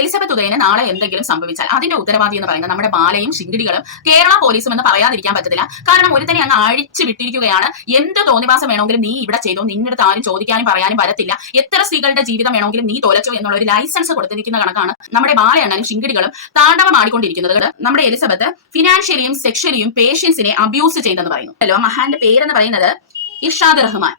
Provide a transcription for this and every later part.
Elizabeth Udayan നാളെ എന്തെങ്കിലും സംഭവിച്ചാൽ അതിന്റെ ഉത്തരവാദി എന്ന് പറയുന്നത് നമ്മുടെ ബാലയും ശിങ്കിടികളും കേരള പോലീസും എന്ന് പറയാതിരിക്കാൻ പറ്റത്തില്ല. കാരണം ഒരു തന്നെ അങ്ങ് അഴിച്ചു വിട്ടിരിക്കുകയാണ്. എന്ത് തോന്നിവാസം വേണമെങ്കിലും നീ ഇവിടെ ചെയ്തോ? നിന്റെ അടുത്ത് ആരും ചോദിക്കാനും പറയാനും വരത്തില്ല. എത്ര സ്ത്രീകളുടെ ജീവിതം വേണമെങ്കിലും നീ തോലച്ചോ എന്നുള്ള ഒരു ലൈസൻസ് കൊടുത്തിരിക്കുന്ന കണക്കാണ് നമ്മുടെ ബാലയണ്ണനും ശിങ്കിടികളും താണ്ഡവം ആടിക്കൊണ്ടിരിക്കുന്നത്. നമ്മുടെ എലിസബത്ത് ഫിനാൻഷ്യലിയും സെക്ഷലിയും പേഷ്യൻസിനെ അബ്യൂസ് ചെയ്തെന്ന് പറയുന്നു. ഹലോ മഹാന്റെ പേരെന്ന് പറയുന്നത് ഇർഷാദ് റഹ്മാൻ.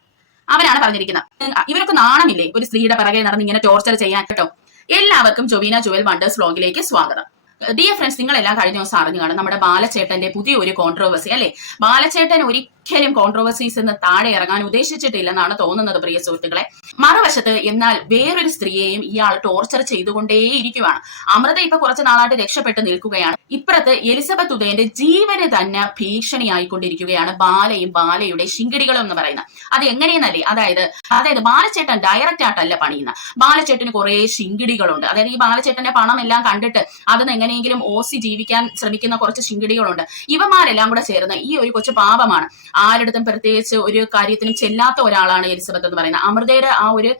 അവനാണ് പറഞ്ഞിരിക്കുന്നത്. ഇവരൊക്കെ നാണമില്ലേ ഒരു സ്ത്രീയുടെ പിറകെ നടന്ന് ഇങ്ങനെ ടോർച്ചർ ചെയ്യാൻ? കേട്ടോ. എല്ലാവർക്കും ജൊവീന ജുവൽ വണ്ടേഴ്സ് വ്ലോഗിലേക്ക് സ്വാഗതം. ഡിയർ ഫ്രണ്ട്സ് നിങ്ങളെല്ലാം കഴിഞ്ഞ ദിവസം അറിഞ്ഞു കാണും നമ്മുടെ ബാലചേട്ടന്റെ പുതിയൊരു കോൺട്രോവേഴ്സി അല്ലെ? ബാലച്ചേട്ടൻ ഒരിക്കലും കോൺട്രോവേഴ്സീസ് എന്ന് താഴെ ഇറങ്ങാൻ ഉദ്ദേശിച്ചിട്ടില്ലെന്നാണ് തോന്നുന്നത് പ്രിയ സുഹൃത്തുക്കളെ. മറുവശത്ത് എന്നാൽ വേറൊരു സ്ത്രീയെയും ഇയാൾ ടോർച്ചർ ചെയ്തുകൊണ്ടേയിരിക്കുവാണ്. അമൃത ഇപ്പൊ കുറച്ച് നാളായിട്ട് രക്ഷപ്പെട്ട് നിൽക്കുകയാണ്. ഇപ്പുറത്ത് എലിസബത്ത് ഉദയന്റെ ജീവന് തന്നെ ഭീഷണിയായിക്കൊണ്ടിരിക്കുകയാണ് ബാലയും ബാലയുടെ ശിങ്കിടികളും എന്ന് പറയുന്നത്. അത് എങ്ങനെയെന്നല്ലേ? അതായത് അതായത് ബാലച്ചേട്ടൻ ഡയറക്റ്റ് ആയിട്ടല്ല പണിയുന്ന ബാലച്ചേട്ടന് കുറെ ശിങ്കിടികളുണ്ട്. അതായത് ഈ ബാലച്ചേട്ടന്റെ പണം എല്ലാം കണ്ടിട്ട് അതിന് എങ്ങനെയെങ്കിലും ഓസി ജീവിക്കാൻ ശ്രമിക്കുന്ന കുറച്ച് ശിങ്കിടികളുണ്ട്. ഇവമാരെല്ലാം കൂടെ ചേർന്ന് ഈ ഒരു കൊച്ചു പാപമാണ്. ആരുടത്തും പ്രത്യേകിച്ച് ഒരു കാര്യത്തിനും ചെല്ലാത്ത ഒരാളാണ് എലിസബത്ത് എന്ന് പറയുന്നത്. അമൃതയുടെ ആ ഒരു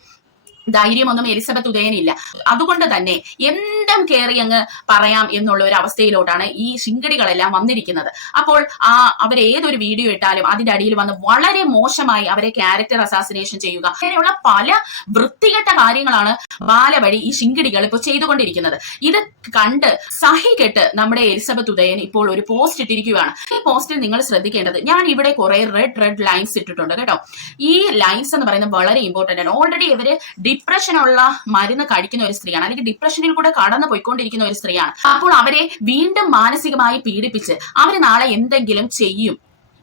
ധൈര്യമൊന്നും എലിസബത്ത് ഉദയനില്ല. അതുകൊണ്ട് തന്നെ എന്തും കയറി അങ്ങ് പറയാം എന്നുള്ള ഒരു അവസ്ഥയിലോട്ടാണ് ഈ ശിങ്കടികളെല്ലാം വന്നിരിക്കുന്നത്. അപ്പോൾ ആ അവർ ഏതൊരു വീഡിയോ ഇട്ടാലും അതിന്റെ അടിയിൽ വന്ന് വളരെ മോശമായി അവരെ ക്യാരക്ടർ അസാസിനേഷൻ ചെയ്യുക. അങ്ങനെയുള്ള പല വൃത്തികെട്ട കാര്യങ്ങളാണ് ബാലവഴി ഈ ശിങ്കടികൾ ഇപ്പോൾ ചെയ്തുകൊണ്ടിരിക്കുന്നത്. ഇത് കണ്ട് സഹി കെട്ട് നമ്മുടെ എലിസബത്ത് ഉദയൻ ഇപ്പോൾ ഒരു പോസ്റ്റ് ഇട്ടിരിക്കുകയാണ്. ഈ പോസ്റ്റിൽ നിങ്ങൾ ശ്രദ്ധിക്കേണ്ടത് ഞാൻ ഇവിടെ കുറെ റെഡ് റെഡ് ലൈൻസ് ഇട്ടിട്ടുണ്ട് കേട്ടോ. ഈ ലൈൻസ് എന്ന് പറയുന്നത് വളരെ ഇമ്പോർട്ടന്റ് ആണ്. ഓൾറെഡി ഇവർ ഡിപ്രഷനുള്ള മരുന്ന് കഴിക്കുന്ന ഒരു സ്ത്രീയാണ്. അല്ലെങ്കിൽ ഡിപ്രഷനിൽ കൂടെ കടന്നു പോയിക്കൊണ്ടിരിക്കുന്ന ഒരു സ്ത്രീയാണ്. അപ്പോൾ അവരെ വീണ്ടും മാനസികമായി പീഡിപ്പിച്ച് അവർ നാളെ എന്തെങ്കിലും ചെയ്യും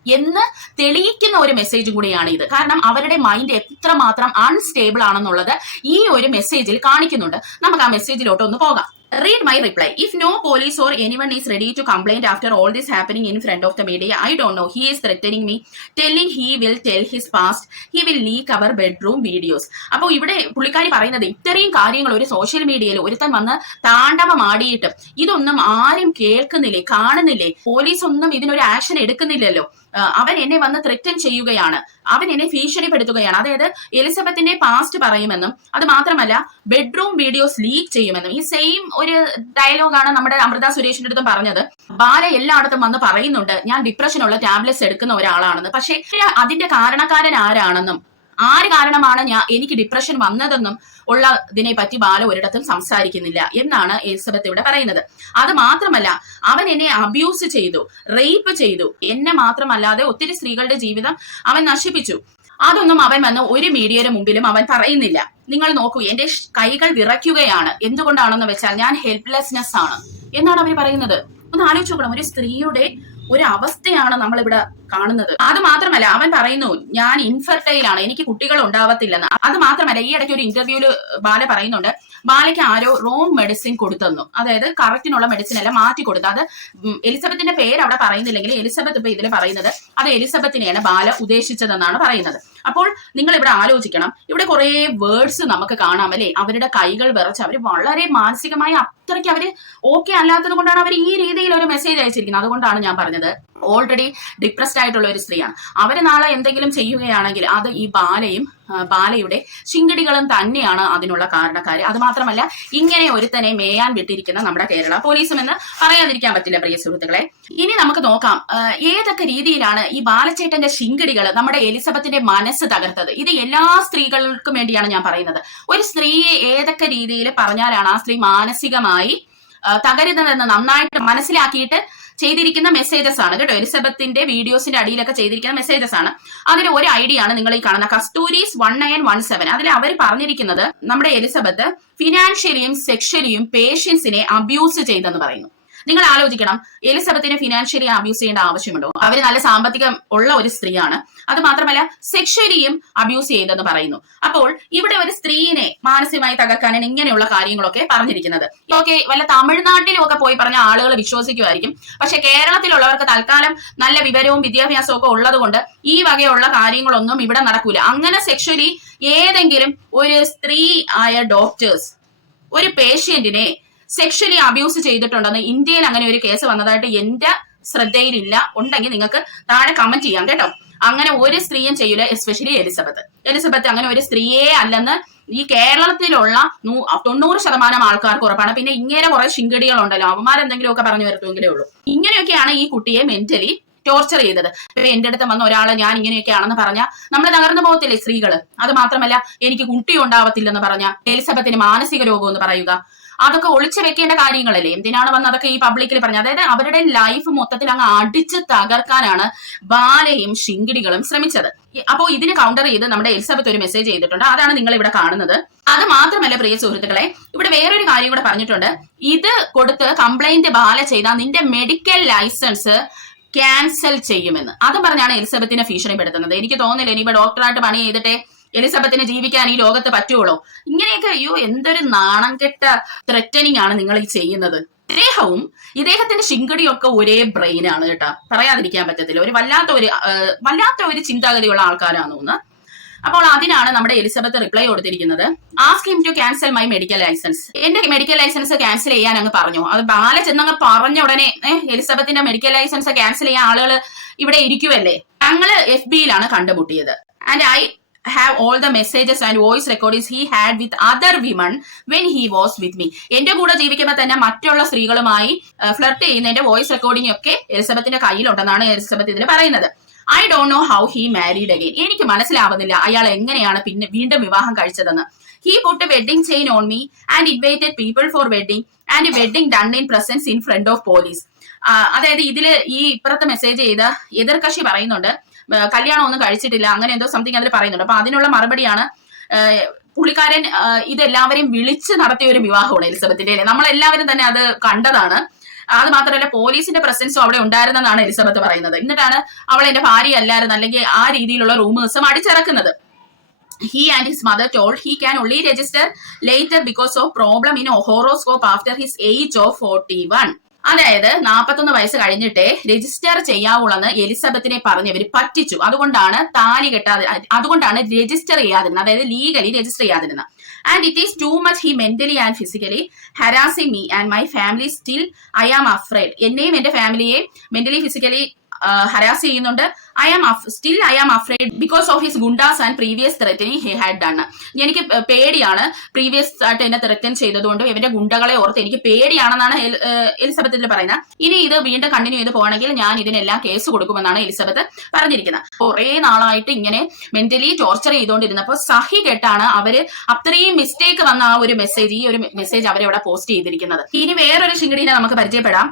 എന്ന് തെളിയിക്കുന്ന ഒരു മെസ്സേജ് കൂടിയാണ് ഇത് കാരണം അവരുടെ മൈൻഡ് എത്രമാത്രം അൺസ്റ്റേബിൾ ആണെന്നുള്ളത് ഈ ഒരു മെസ്സേജിൽ കാണിക്കുന്നുണ്ട്. നമുക്ക് ആ മെസ്സേജിലോട്ട് ഒന്ന് പോകാം. Read my reply if no police or anyone is ready to complaint after all this happening in front of the media I don't know he is threatening me telling he will tell his past he will leak our bedroom videos അപ്പോൾ ഇവിടെ പുള്ളിക്കാരി പറയുന്നത് ഇത്രയും കാര്യങ്ങൾ ഒരു social മീഡിയയിൽ ഒരുത്തൻ വന്ന് താണ്ഡവമാടിയിട്ട് ഇതൊന്നും ആരും കേൾക്കുന്നില്ലേ കാണുന്നില്ലേ? പോലീസ് ഒന്നും ഇതിനൊരു ആക്ഷൻ എടുക്കുന്നില്ലല്ലോ. അവൻ എന്നെ വന്ന് ത്രെറ്റൻ ചെയ്യുകയാണ്. അവൻ എന്നെ ഭീഷണിപ്പെടുത്തുകയാണ്. അതായത് എലിസബത്തിന്റെ പാസ്റ്റ് പറയുമെന്നും അത് മാത്രമല്ല ബെഡ്റൂം വീഡിയോസ് ലീക്ക് ചെയ്യുമെന്നും. ഈ സെയിം ഒരു ഡയലോഗാണ് നമ്മുടെ അമൃത സുരേഷിന്റെ അടുത്തും പറഞ്ഞത്. ബാല എല്ലായിടത്തും വന്ന് പറയുന്നുണ്ട് ഞാൻ ഡിപ്രഷനുള്ള ടാബ്ലറ്റ്സ് എടുക്കുന്ന ഒരാളാണെന്ന്. പക്ഷേ അതിന്റെ കാരണക്കാരൻ ആരാണെന്നും ആര് കാരണമാണ് ഞാൻ എനിക്ക് ഡിപ്രഷൻ വന്നതെന്നും ഉള്ളതിനെ പറ്റി ബാല ഒരിടത്തും സംസാരിക്കുന്നില്ല എന്നാണ് എലിസബത്ത് ഇവിടെ പറയുന്നത്. അത് മാത്രമല്ല അവൻ എന്നെ അബ്യൂസ് ചെയ്തു റേപ്പ് ചെയ്തു. എന്നെ മാത്രമല്ലാതെ ഒത്തിരി സ്ത്രീകളുടെ ജീവിതം അവൻ നശിപ്പിച്ചു. അതൊന്നും അവൻ വന്ന് ഒരു മീഡിയയുടെ മുമ്പിലും അവൻ പറയുന്നില്ല. നിങ്ങൾ നോക്കൂ എന്റെ കൈകൾ വിറയ്ക്കുകയാണ്. എന്തുകൊണ്ടാണെന്ന് വെച്ചാൽ ഞാൻ ഹെൽപ്ലെസ്നെസ് ആണ്. എന്നാണ് അവർ പറയുന്നത്. ഒന്ന് ആലോചിച്ച് നോക്കണം ഒരു സ്ത്രീയുടെ ഒരു അവസ്ഥയാണ് നമ്മൾ ഇവിടെ കാണുന്നത്. അത് മാത്രമല്ല അവൻ പറയുന്നു ഞാൻ ഇൻഫെർട്ടൈൽ ആണ് എനിക്ക് കുട്ടികൾ ഉണ്ടാവത്തില്ലെന്ന്. അത് മാത്രമല്ല ഈ ഇടയ്ക്ക് ഒരു ഇന്റർവ്യൂൽ ബാല പറയുന്നുണ്ട് ബാലയ്ക്ക് ആരോ റോങ് മെഡിസിൻ കൊടുത്തെന്നു. അതായത് കറക്റ്റിനുള്ള മെഡിസിൻ എല്ലാം മാറ്റി കൊടുത്തു അത് എലിസബത്തിന്റെ പേര് അവിടെ പറയുന്നില്ലെങ്കിൽ എലിസബത്ത് ഇപ്പൊ ഇതിൽ പറയുന്നത് അത് എലിസബത്തിനെയാണ് ബാല ഉദ്ദേശിച്ചതെന്നാണ് പറയുന്നത്. അപ്പോൾ നിങ്ങൾ ഇവിടെ ആലോചിക്കണം. ഇവിടെ കുറെ വേർഡ്സ് നമുക്ക് കാണാം അല്ലെ? അവരുടെ കൈകൾ വിറച്ച് അവർ വളരെ മാനസികമായി അത്രയ്ക്ക് അവർ ഓക്കെ അല്ലാത്തത് കൊണ്ടാണ് അവർ ഈ രീതിയിൽ ഒരു മെസ്സേജ് അയച്ചിരിക്കുന്നത്. അതുകൊണ്ടാണ് ഞാൻ പറഞ്ഞത്. ഓൾറെഡി ഡിപ്രസ്ഡ് ആയിട്ടുള്ള ഒരു സ്ത്രീയാണ്. അവർ നാളെ എന്തെങ്കിലും ചെയ്യുകയാണെങ്കിൽ അത് ഈ ബാലയും ബാലയുടെ ശിങ്കടികളും തന്നെയാണ് അതിനുള്ള കാരണക്കാര്. അത് മാത്രമല്ല ഇങ്ങനെ ഒരുത്തനെ മേയാൻ വിട്ടിരിക്കുന്ന നമ്മുടെ കേരള പോലീസും എന്ന് പറയാതിരിക്കാൻ പറ്റില്ല പ്രിയ സുഹൃത്തുക്കളെ. ഇനി നമുക്ക് നോക്കാം ഏതൊക്കെ രീതിയിലാണ് ഈ ബാലച്ചേട്ടന്റെ ശിങ്കടികൾ നമ്മുടെ എലിസബത്തിന്റെ മനസ്സ് തകർത്തത്? ഇത് എല്ലാ സ്ത്രീകൾക്കും വേണ്ടിയാണ് ഞാൻ പറയുന്നത്. ഒരു സ്ത്രീയെ ഏതൊക്കെ രീതിയിൽ പറഞ്ഞാലാണ് ആ സ്ത്രീ മാനസികമായി തകരുന്നതെന്ന് നന്നായിട്ട് മനസ്സിലാക്കിയിട്ട് ചെയ്തിരിക്കുന്ന മെസ്സേജസ് ആണ്. കേട്ടോ എലിസബത്തിന്റെ വീഡിയോസിന്റെ അടിയിലൊക്കെ ചെയ്തിരിക്കുന്ന മെസ്സേജസ് ആണ്. അതിൽ ഒരു ഐഡിയ ആണ് നിങ്ങൾ ഈ കാണുന്ന. Kasthuris one nine one seven അതിൽ അവർ പറഞ്ഞിരിക്കുന്നത് നമ്മുടെ എലിസബത്ത് ഫിനാൻഷ്യലിയും സെക്ഷലിയും പേഷ്യൻസിനെ അബ്യൂസ് ചെയ്തെന്ന് പറയുന്നു. നിങ്ങൾ ആലോചിക്കണം എലിസബത്തിനെ ഫിനാൻഷ്യലി അബ്യൂസ് ചെയ്യേണ്ട ആവശ്യമുണ്ടോ? അവർ നല്ല സാമ്പത്തികം ഉള്ള ഒരു സ്ത്രീയാണ്. അത് മാത്രമല്ല സെക്ഷലിയും അബ്യൂസ് ചെയ്തെന്ന് പറയുന്നു. അപ്പോൾ ഇവിടെ ഒരു സ്ത്രീയെ മാനസികമായി തകർക്കാനാണ് ഇങ്ങനെയുള്ള കാര്യങ്ങളൊക്കെ പറഞ്ഞിരിക്കുന്നത്. ഓക്കെ വല്ല തമിഴ്നാട്ടിലും ഒക്കെ പോയി പറഞ്ഞ ആളുകൾ വിശ്വസിക്കുമായിരിക്കും. പക്ഷെ കേരളത്തിലുള്ളവർക്ക് തൽക്കാലം നല്ല വിവരവും വിദ്യാഭ്യാസവും ഒക്കെ ഉള്ളതുകൊണ്ട് ഈ വകയുള്ള കാര്യങ്ങളൊന്നും ഇവിടെ നടക്കൂല. അങ്ങനെ സെക്ഷലി ഏതെങ്കിലും ഒരു സ്ത്രീ ആയ ഡോക്ടേഴ്സ് ഒരു പേഷ്യന്റിനെ സെക്ഷലി അബ്യൂസ് ചെയ്തിട്ടുണ്ടെന്ന് ഇന്ത്യയിൽ അങ്ങനെ ഒരു കേസ് വന്നതായിട്ട് എന്റെ ശ്രദ്ധയിലില്ല. ഉണ്ടെങ്കിൽ നിങ്ങൾക്ക് താഴെ കമന്റ് ചെയ്യാം കേട്ടോ. അങ്ങനെ ഒരു സ്ത്രീയും ചെയ്യൂല എസ്പെഷ്യലി എലിസബത്ത്. എലിസബത്ത് അങ്ങനെ ഒരു സ്ത്രീയെ അല്ലെന്ന് ഈ കേരളത്തിലുള്ള തൊണ്ണൂറ് ശതമാനം ആൾക്കാർക്ക് ഉറപ്പാണ്. പിന്നെ ഇങ്ങനെ കുറെ ശിങ്കടികളുണ്ടല്ലോ. ഒക്കെ പറഞ്ഞു വരുത്തുമെങ്കിലേ ഉള്ളൂ. ഇങ്ങനെയൊക്കെയാണ് ഈ കുട്ടിയെ മെന്റലി ടോർച്ചർ ചെയ്തത്. എന്റെ അടുത്ത് വന്ന ഒരാളെ ഞാൻ ഇങ്ങനെയൊക്കെയാണെന്ന് പറഞ്ഞാൽ നമ്മൾ തകർന്നു പോകത്തില്ലേ സ്ത്രീകൾ? അത് മാത്രമല്ല എനിക്ക് കുട്ടി ഉണ്ടാവത്തില്ലെന്ന് പറഞ്ഞ എലിസബത്തിന് മാനസിക രോഗം എന്ന് പറയുക. അതൊക്കെ ഒളിച്ചു വെക്കേണ്ട കാര്യങ്ങളല്ലേ? എന്തിനാണ് വന്ന് അതൊക്കെ ഈ പബ്ലിക്കിൽ പറഞ്ഞത്? അതായത് അവരുടെ ലൈഫ് മൊത്തത്തിൽ അങ്ങ് അടിച്ച് തകർക്കാനാണ് ബാലയും ശിങ്കിടികളും ശ്രമിച്ചത്. അപ്പോ ഇതിന് കൗണ്ടർ ചെയ്ത് നമ്മുടെ എലിസബത്ത് ഒരു മെസ്സേജ് ചെയ്തിട്ടുണ്ട്. അതാണ് നിങ്ങൾ ഇവിടെ കാണുന്നത്. അത് മാത്രമല്ല പ്രിയ സുഹൃത്തുക്കളെ ഇവിടെ വേറൊരു കാര്യം കൂടെ പറഞ്ഞിട്ടുണ്ട്. ഇത് കൊടുത്ത് കംപ്ലൈന്റ് ബാല ചെയ്താൽ നിന്റെ മെഡിക്കൽ ലൈസൻസ് ക്യാൻസൽ ചെയ്യുമെന്ന്. അത് പറഞ്ഞാണ് എലിസബത്തിനെ ഭീഷണിപ്പെടുത്തുന്നത്. എനിക്ക് തോന്നുന്നില്ല ഇനിയിപ്പോ ഡോക്ടറായിട്ട് പണി ചെയ്തിട്ടേ എലിസബത്തിന് ജീവിക്കാൻ ഈ ലോകത്ത് പറ്റുള്ളൂ ഇങ്ങനെയൊക്കെ അയ്യോ എന്തൊരു നാണം കെട്ട ത്രെറ്റനിങ് ആണ് നിങ്ങൾ ഈ ചെയ്യുന്നത്. ഇദ്ദേഹവും ഇദ്ദേഹത്തിന്റെ ശിങ്കടിയൊക്കെ ഒരേ ബ്രെയിൻ ആണ് കേട്ടോ. പറയാതിരിക്കാൻ പറ്റത്തില്ല. ഒരു വല്ലാത്ത ഒരു വല്ലാത്ത ഒരു ചിന്താഗതിയുള്ള ആൾക്കാരാണ് തോന്നുന്നത് അപ്പോൾ അതിനാണ് നമ്മുടെ എലിസബത്ത് റിപ്ലൈ കൊടുത്തിരിക്കുന്നത്. Ask him to cancel my medical license എന്റെ മെഡിക്കൽ ലൈസൻസ് ക്യാൻസൽ ചെയ്യാൻ അങ്ങ് പറഞ്ഞു. അത് ബാല ചെന്നങ്ങ് പറഞ്ഞ ഉടനെ എലിസബത്തിന്റെ മെഡിക്കൽ ലൈസൻസ് ക്യാൻസൽ ചെയ്യാൻ ആളുകൾ ഇവിടെ ഇരിക്കുവല്ലേ? ഞങ്ങൾ എഫ് ബിയിലാണ് കണ്ടുമുട്ടിയത്. And I have all the messages and voice recordings he had with other women when he was with me എന്റെ കൂടെ ജീവിക്കുമ്പോൾ തന്നെ മറ്റുള്ള സ്ത്രീകളുമായി ഫ്ലർട്ട് ചെയ്യുന്നതിന്റെ വോയിസ് റെക്കോർഡിംഗ് ഒക്കെ എലിസബത്തിന്റെ കയ്യിലുണ്ടെന്നാണ് എലിസബത്ത് ഇതിൽ പറയുന്നത്. I don't know how he married again എനിക്ക് മനസ്സിലാവുന്നില്ല അയാൾ എങ്ങനെയാണ് പിന്നെ വീണ്ടും വിവാഹം കഴിച്ചതെന്ന്. He put wedding chain on me and invited people for wedding and wedding done in presence in front of police അതായത് ഇതിൽ ഈ ഇപ്പുറത്തെ മെസ്സേജ് ചെയ്ത എതിർകക്ഷി പറയുന്നുണ്ട്. കല്യാണം ഒന്നും കഴിച്ചിട്ടില്ല അങ്ങനെ എന്തോ സംതിങ് അതിൽ പറയുന്നുണ്ട്. അപ്പൊ അതിനുള്ള മറുപടിയാണ് പുള്ളിക്കാരൻ ഇതെല്ലാവരെയും വിളിച്ച് നടത്തിയ ഒരു വിവാഹമാണ് എലിസബത്തിന്റെ അല്ലേ നമ്മളെല്ലാവരും തന്നെ അത് കണ്ടതാണ്. അത് മാത്രമല്ല പോലീസിന്റെ പ്രസൻസും അവിടെ ഉണ്ടായിരുന്നെന്നാണ് എലിസബത്ത് പറയുന്നത്. എന്നിട്ടാണ് അവൾ എന്റെ ഭാര്യ അല്ലായിരുന്നു അല്ലെങ്കിൽ ആ രീതിയിലുള്ള റൂമേഴ്സും അടിച്ചിറക്കുന്നത്. He and his mother told he can only register later because of problem in horoscope after his age of forty 41 അതായത് നാപ്പത്തൊന്ന് വയസ്സ് കഴിഞ്ഞിട്ടേ രജിസ്റ്റർ ചെയ്യാവുള്ളെന്ന് എലിസബത്തിനെ പറഞ്ഞവർ പറ്റിച്ചു. അതുകൊണ്ടാണ് താലി കെട്ടാതെ അതുകൊണ്ടാണ് രജിസ്റ്റർ ചെയ്യാതിരുന്നത്. അതായത് legally register ചെയ്യാതിരുന്നത്. And it is too much he mentally and physically harassed me and my family still I am afraid എന്നെയും എന്റെ ഫാമിലിയെ മെന്റലി ഫിസിക്കലി ഹരാസ് ചെയ്യുന്നുണ്ട്. I am still I am afraid because of his goondas and previous threatening he had done എനിക്ക് പേടിയാണ് previous ആയിട്ട് എന്നെ threaten ചെയ്തതുകൊണ്ടും ഇവന്റെ ഗുണ്ടകളെ ഓർത്ത് എനിക്ക് പേടിയാണെന്നാണ് എലിസബത്ത് ഇതിൽ പറയുന്നത്. ഇനി ഇത് വീണ്ടും കണ്ടിന്യൂ ചെയ്ത് പോകണമെങ്കിൽ ഞാൻ ഇതിനെല്ലാം കേസ് കൊടുക്കുമെന്നാണ് എലിസബത്ത് പറഞ്ഞിരിക്കുന്നത്. കുറെ നാളായിട്ട് ഇങ്ങനെ മെന്റലി ടോർച്ചർ ചെയ്തുകൊണ്ടിരുന്നപ്പോൾ സഹി കെട്ടാണ് അവർ അത്രയും മിസ്റ്റേക്ക് വന്ന ആ ഒരു മെസ്സേജ് ഈ ഒരു മെസ്സേജ് അവരെ അവരവിടെ പോസ്റ്റ് ചെയ്തിരിക്കുന്നത്. ഇനി വേറൊരു ശിങ്കടിനെ നമുക്ക് പരിചയപ്പെടാം.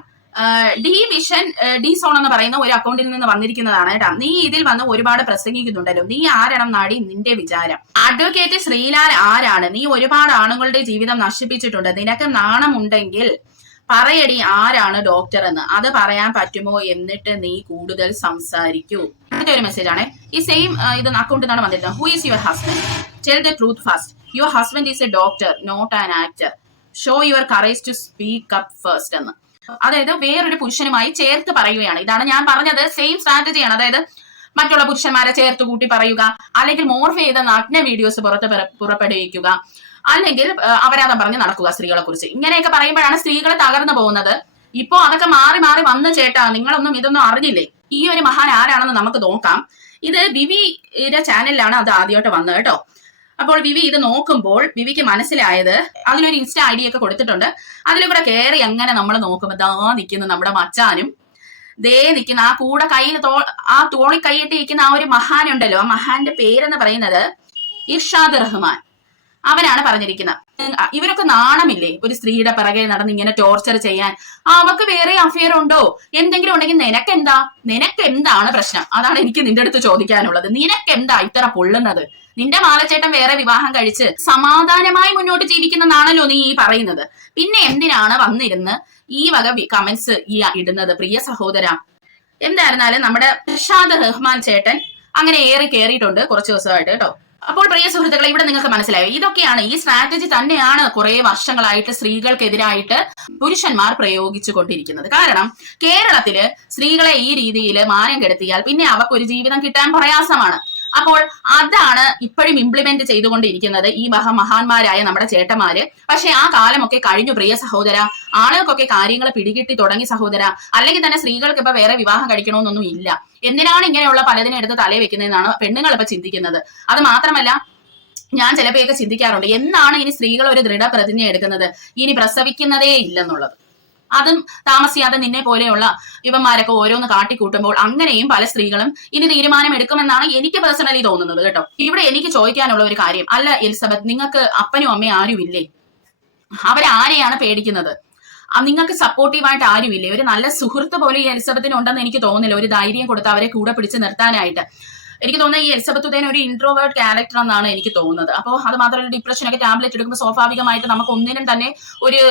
ഡി വിഷൻ ഡി സോൺ എന്ന് പറയുന്ന ഒരു അക്കൗണ്ടിൽ നിന്ന് വന്നിരിക്കുന്നതാണ് കേട്ടോ. നീ ഇതിൽ വന്ന് ഒരുപാട് പ്രസംഗിക്കുന്നുണ്ടല്ലോ. നീ ആരണം നാടി നിന്റെ വിചാരം. അഡ്വക്കേറ്റ് ശ്രീലാൽ ആരാണ്? നീ ഒരുപാട് ആണുങ്ങളുടെ ജീവിതം നശിപ്പിച്ചിട്ടുണ്ട്. നിനക്ക് നാണമുണ്ടെങ്കിൽ പറയടി ആരാണ് ഡോക്ടർ എന്ന്. അത് പറയാൻ പറ്റുമോ എന്നിട്ട് നീ കൂടുതൽ സംസാരിക്കൂ. അടുത്ത ഒരു മെസ്സേജ് ആണ്. ഈ സെയിം ഇത് അക്കൗണ്ടിൽ നിന്നാണ് വന്നിരുന്നത്. Who is your husband tell the truth first your husband is a doctor not an actor show your courage to speak up first എന്ന്. അതായത് വേറൊരു പുരുഷനുമായി ചേർത്ത് പറയുകയാണ്. ഇതാണ് ഞാൻ പറഞ്ഞത്. സെയിം സ്ട്രാറ്റജിയാണ് അതായത് മറ്റുള്ള പുരുഷന്മാരെ ചേർത്ത് കൂട്ടി പറയുക അല്ലെങ്കിൽ മോർഫ് ചെയ്ത നഗ്ന വീഡിയോസ് പുറത്ത് പിറ- പുറപ്പെടുവിക്കുക അല്ലെങ്കിൽ അവരാതം പറഞ്ഞ് നടക്കുക സ്ത്രീകളെ കുറിച്ച് ഇങ്ങനെയൊക്കെ പറയുമ്പോഴാണ് സ്ത്രീകൾ തകർന്നു പോകുന്നത്. ഇപ്പോ അതൊക്കെ മാറി മാറി വന്ന ചേട്ടാ നിങ്ങളൊന്നും ഇതൊന്നും അറിഞ്ഞില്ലേ? ഈ ഒരു മഹാൻ ആരാണെന്ന് നമുക്ക് നോക്കാം. ഇത് വിവിയുടെ ചാനലിലാണ് അത് ആദ്യമായിട്ട് വന്നത് കേട്ടോ. അപ്പോൾ വിവി ഇത് നോക്കുമ്പോൾ വിവിക്ക് മനസ്സിലായത് അതിലൊരു ഇൻസ്റ്റ ഐ ഡി ഒക്കെ കൊടുത്തിട്ടുണ്ട്. അതിലൂടെ കയറി അങ്ങനെ നമ്മൾ നോക്കുമ്പോൾ ദാ നിൽക്കുന്നു നമ്മുടെ മച്ചാനും. ദേ നിൽക്കുന്ന ആ കൂടെ കയ്യിൽ തോ ആ തോളി കൈയിട്ട് നിൽക്കുന്ന ആ ഒരു മഹാനുണ്ടല്ലോ. ആ മഹാന്റെ പേരെന്ന് പറയുന്നത് ഇർഷാദ് റഹ്മാൻ. അവനാണ് പറഞ്ഞിരിക്കുന്നത്. ഇവരൊക്കെ നാണമില്ലേ? ഒരു സ്ത്രീയുടെ പിറകെ നടന്ന് ഇങ്ങനെ ടോർച്ചർ ചെയ്യാൻ. അവക്ക് വേറെ അഫെയർ ഉണ്ടോ? എന്തെങ്കിലും ഉണ്ടെങ്കിൽ നിനക്കെന്താ? നിനക്ക് എന്താണ് പ്രശ്നം? അതാണ് എനിക്ക് നിന്റെ അടുത്ത് ചോദിക്കാനുള്ളത്. നിനക്കെന്താ ഇത്ര പൊള്ളുന്നത്? നിന്റെ മാലച്ചേട്ടൻ വേറെ വിവാഹം കഴിച്ച് സമാധാനമായി മുന്നോട്ട് ജീവിക്കുന്നതാണല്ലോ നീ ഈ പറയുന്നത്. പിന്നെ എന്തിനാണ് വന്നിരുന്ന് ഈ വക കമന്റ്സ് ഈ ഇടുന്നത്? പ്രിയ സഹോദര എന്തായിരുന്നാലും നമ്മുടെ പ്രശാന്ത് റഹ്മാൻ ചേട്ടൻ അങ്ങനെ ഏറി കയറിയിട്ടുണ്ട് കുറച്ച് ദിവസമായിട്ട് കേട്ടോ. അപ്പോൾ പ്രിയ സുഹൃത്തുക്കളെ ഇവിടെ നിങ്ങൾക്ക് മനസ്സിലായോ? ഇതൊക്കെയാണ് ഈ സ്ട്രാറ്റജി തന്നെയാണ് കുറെ വർഷങ്ങളായിട്ട് സ്ത്രീകൾക്കെതിരായിട്ട് പുരുഷന്മാർ പ്രയോഗിച്ചു കൊണ്ടിരിക്കുന്നത് കാരണം കേരളത്തിൽ സ്ത്രീകളെ ഈ രീതിയിൽ മാനം കെടുത്തിയാൽ പിന്നെ അവർക്ക് ഒരു ജീവിതം കിട്ടാൻ പ്രയാസമാണ്. അപ്പോൾ അതാണ് ഇപ്പോഴും ഇംപ്ലിമെന്റ് ചെയ്തുകൊണ്ടിരിക്കുന്നത് ഈ മഹ മഹാന്മാരായ നമ്മുടെ ചേട്ടന്മാര്. പക്ഷെ ആ കാലമൊക്കെ കഴിഞ്ഞു പ്രിയ സഹോദര. ആളുകൾക്കൊക്കെ കാര്യങ്ങൾ പിടികിട്ടി തുടങ്ങി സഹോദര. അല്ലെങ്കിൽ തന്നെ സ്ത്രീകൾക്ക് ഇപ്പൊ വേറെ വിവാഹം കഴിക്കണമെന്നൊന്നും ഇല്ല. എന്തിനാണ് ഇങ്ങനെയുള്ള പലതിനെ എടുത്ത് തലേ വെക്കുന്നതെന്നാണ് പെണ്ണുങ്ങൾ ഇപ്പൊ ചിന്തിക്കുന്നത്. അത് മാത്രമല്ല ഞാൻ ചിലപ്പോഴൊക്കെ ചിന്തിക്കാറുണ്ട് എന്നാണ് ഇനി സ്ത്രീകൾ ഒരു ദൃഢപ്രതിജ്ഞ എടുക്കുന്നത്? ഇനി പ്രസവിക്കുന്നതേ ഇല്ലെന്നുള്ളത്. അതും താമസിയാതെ നിന്നെ പോലെയുള്ള ഇവന്മാരൊക്കെ ഓരോന്ന് കാട്ടിക്കൂട്ടുമ്പോൾ അങ്ങനെയും പല സ്ത്രീകളും ഇനി തീരുമാനം എടുക്കുമെന്നാണ് എനിക്ക് പേഴ്സണലി തോന്നുന്നത് കേട്ടോ. ഇവിടെ എനിക്ക് ചോദിക്കാനുള്ള ഒരു കാര്യം. അല്ല എലിസബത്ത് നിങ്ങൾക്ക് അപ്പനും അമ്മയും ആരും ഇല്ലേ അവരാരെയാണ് പേടിക്കുന്നത്? നിങ്ങൾക്ക് സപ്പോർട്ടീവായിട്ട് ആരുമില്ലേ? ഒരു നല്ല സുഹൃത്ത് പോലെ ഈ എലിസബത്തിന് ഉണ്ടെന്ന് എനിക്ക് തോന്നുന്നില്ല. ഒരു ധൈര്യം കൊടുത്ത് അവരെ കൂടെ പിടിച്ച് നിർത്താനായിട്ട്. എനിക്ക് തോന്നുന്നത് ഈ എലിസബത്ത് ഉദയൻ ഒരു ഇൻട്രോവേർട്ട് ക്യാരക്ടർ എന്നാണ് എനിക്ക് തോന്നുന്നത്. അപ്പോൾ അത് മാത്രമല്ല ഡിപ്രഷനൊക്കെ ടാബ്ലറ്റ് എടുക്കുമ്പോൾ സ്വാഭാവികമായിട്ട് നമുക്ക് ഒന്നിനും തന്നെ ഒരു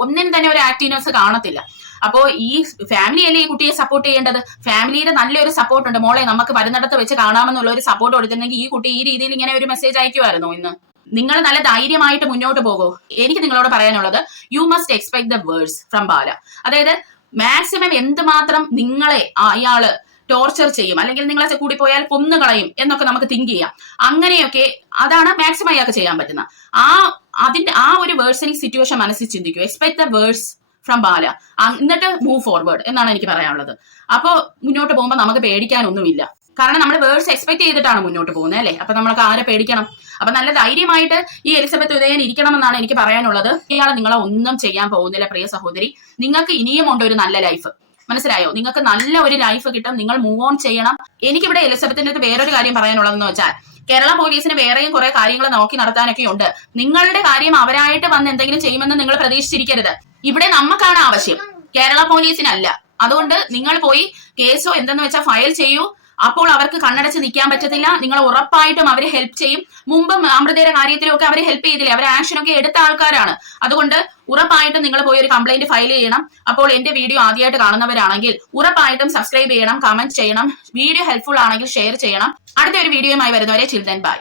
ഒന്നിനും തന്നെ ഒരു ആക്റ്റീവ്നെസ് കാണത്തില്ല. അപ്പോ ഈ ഫാമിലി ഫാമിലിയല്ലേ ഈ കുട്ടിയെ സപ്പോർട്ട് ചെയ്യേണ്ടത്? ഫാമിലിയുടെ നല്ലൊരു സപ്പോർട്ട് ഉണ്ട്. മോളെ നമുക്ക് വരുന്നിടത്ത് വെച്ച് കാണാമെന്നുള്ള ഒരു സപ്പോർട്ട് കൊടുത്തിരുന്നെങ്കിൽ ഈ കുട്ടി ഈ രീതിയിൽ ഇങ്ങനെ ഒരു മെസ്സേജ് അയക്കുമായിരുന്നു ഇന്ന്? നിങ്ങൾ നല്ല ധൈര്യമായിട്ട് മുന്നോട്ട് പോകൂ. എനിക്ക് നിങ്ങളോട് പറയാനുള്ളത് you must expect the words from Bala. അതായത് മാക്സിമം എന്തുമാത്രം നിങ്ങളെ അയാൾ ടോർച്ചർ ചെയ്യും. അല്ലെങ്കിൽ നിങ്ങളെ കൂടി പോയാൽ കൊന്നു കളയും എന്നൊക്കെ നമുക്ക് തിങ്ക് ചെയ്യാം. അങ്ങനെയൊക്കെ അതാണ് മാക്സിമം അയാൾക്ക് ചെയ്യാൻ പറ്റുന്ന ആ അതിന്റെ ആ ഒരു വേഴ്സിനിങ് സിറ്റുവേഷൻ മനസ്സിൽ ചിന്തിക്കൂ. Expect the worse from Bala. എന്നിട്ട് മൂവ് ഫോർവേഡ് എന്നാണ് എനിക്ക് പറയാനുള്ളത്. അപ്പോൾ മുന്നോട്ട് പോകുമ്പോൾ നമുക്ക് പേടിക്കാനൊന്നുമില്ല. കാരണം നമ്മൾ വേഴ്സ് എക്സ്പെക്ട് ചെയ്തിട്ടാണ് മുന്നോട്ട് പോകുന്നത് അല്ലേ? അപ്പൊ നമ്മൾക്ക് ആരെ പേടിക്കണം? അപ്പൊ നല്ല ധൈര്യമായിട്ട് ഈ എലിസബത്ത് ഉദയൻ ഇരിക്കണമെന്നാണ് എനിക്ക് പറയാനുള്ളത്. ഇയാൾ നിങ്ങളെ ഒന്നും ചെയ്യാൻ പോകുന്നില്ല പ്രിയ സഹോദരി. നിങ്ങൾക്ക് ഇനിയും ഉണ്ട് ഒരു നല്ല ലൈഫ് മനസ്സിലായോ? നിങ്ങൾക്ക് നല്ല ഒരു ലൈഫ് കിട്ടും. നിങ്ങൾ മൂവ് ഓൺ ചെയ്യണം. എനിക്കിവിടെ എലിസബത്തിന്റെ വേറൊരു കാര്യം പറയാനുള്ളതെന്ന് വെച്ചാൽ കേരള പോലീസിന് വേറെയും കുറെ കാര്യങ്ങൾ നോക്കി നടത്താനൊക്കെ ഉണ്ട് നിങ്ങളുടെ കാര്യം അവരായിട്ട് വന്ന് എന്തെങ്കിലും ചെയ്യുമെന്ന് നിങ്ങൾ പ്രതീക്ഷിച്ചിരിക്കരുത്. ഇവിടെ നമുക്കാണ് ആവശ്യം. കേരള പോലീസിനല്ല. അതുകൊണ്ട് നിങ്ങൾ പോയി കേസോ എന്തെന്ന് വെച്ചാൽ ഫയൽ ചെയ്യൂ. അപ്പോൾ അവർക്ക് കണ്ണടച്ച് നിൽക്കാൻ പറ്റത്തില്ല. നിങ്ങൾ ഉറപ്പായിട്ടും അവരെ ഹെൽപ്പ് ചെയ്യും. മുമ്പും അമൃതയുടെ കാര്യത്തിലൊക്കെ അവരെ ഹെൽപ്പ് ചെയ്തില്ല? അവർ ആക്ഷൻ ഒക്കെ എടുത്ത ആൾക്കാരാണ്. അതുകൊണ്ട് ഉറപ്പായിട്ടും നിങ്ങൾ പോയി ഒരു കംപ്ലൈന്റ് ഫയൽ ചെയ്യണം. അപ്പോൾ എന്റെ വീഡിയോ ആദ്യമായിട്ട് കാണുന്നവരാണെങ്കിൽ ഉറപ്പായിട്ടും സബ്സ്ക്രൈബ് ചെയ്യണം കമന്റ് ചെയ്യണം. വീഡിയോ ഹെൽപ്ഫുൾ ആണെങ്കിൽ ഷെയർ ചെയ്യണം. അടുത്ത ഒരു വീഡിയോയുമായി വരുന്നവരെ ചിൽഡ്രൻ ബൈ